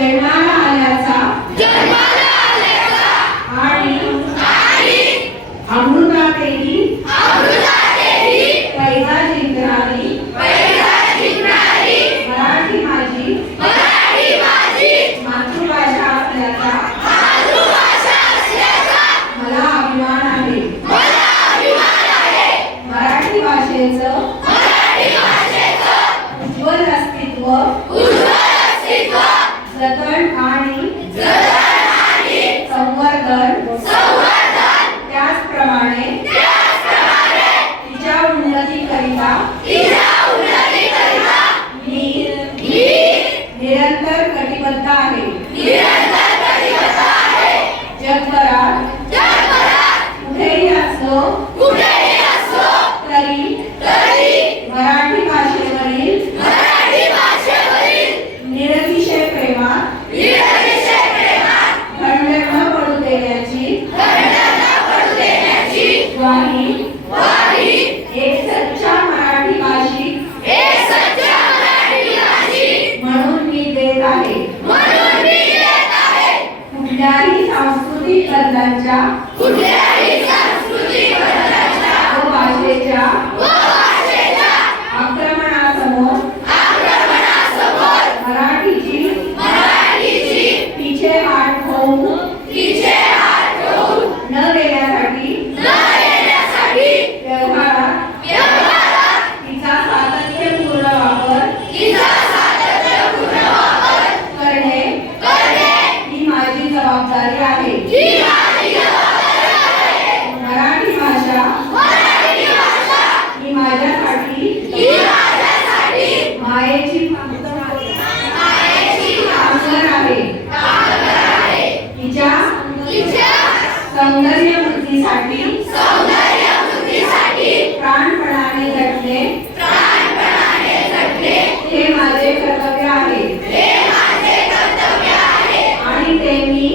जन्माला आल्याचा आणि अमृतातेही पैजा जिंकणारी मराठी माझी मातृभाषा असल्याचा मला अभिमान आहे. मराठी भाषेचं उज्ज्वल अस्तित्व जतन आणि संवर्धन त्याचप्रमाणे तिच्या उन्नतीकरिता मी निरंतर कटिबद्ध आहे. जगभरात कुठेही असलो तरी मराठी भाषेवरील निरतिशय प्रेमात खंड न पडू देण्याची ग्वाही एक सच्चा मराठी भाषिक म्हणून मी देत आहे. कुठल्याही सांस्कृतिक बदलांच्या व भाषेच्या आक्रमणासमोर मराठीची पिछेहाट होऊन न देण्यासाठी व्यवहारात तिचा सातत्यपूर्ण वापर करणे ही माझी जबाबदारी आहे. मराठी भाषा ही माझ्यासाठी मायेची पांघर आहे. तिच्या सौंदर्य वृद्धीसाठी प्राणपणाने झटणे हे माझे कर्तव्य आहे आणि ते मी